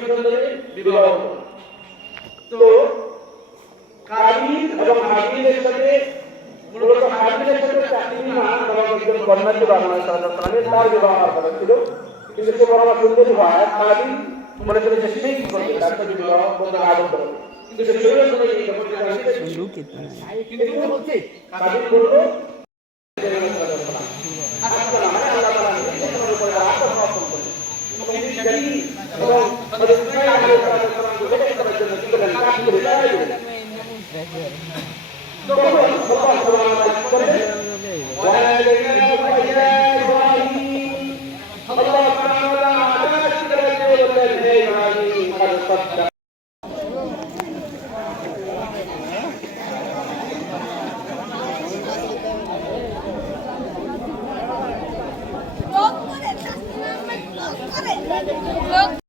সন্তানের বিবাহ। তো কাবিল এবং হাবিলের সাথে মূলত হাবিলের সাথে তাকলিমা নামক একজন কন্যাকে বাংলাদেশ সরকার তার বিবাহ করেছিল, কিন্তু সে বড় সুন্দরী হয় কাবিল মনে করে যে সেই কি করবে তার সাথে বিবাহ করতে আবদ্ধ হবে, কিন্তু সে শরীরের কোনো এই কিন্তু বলছে কাবিল বলল Look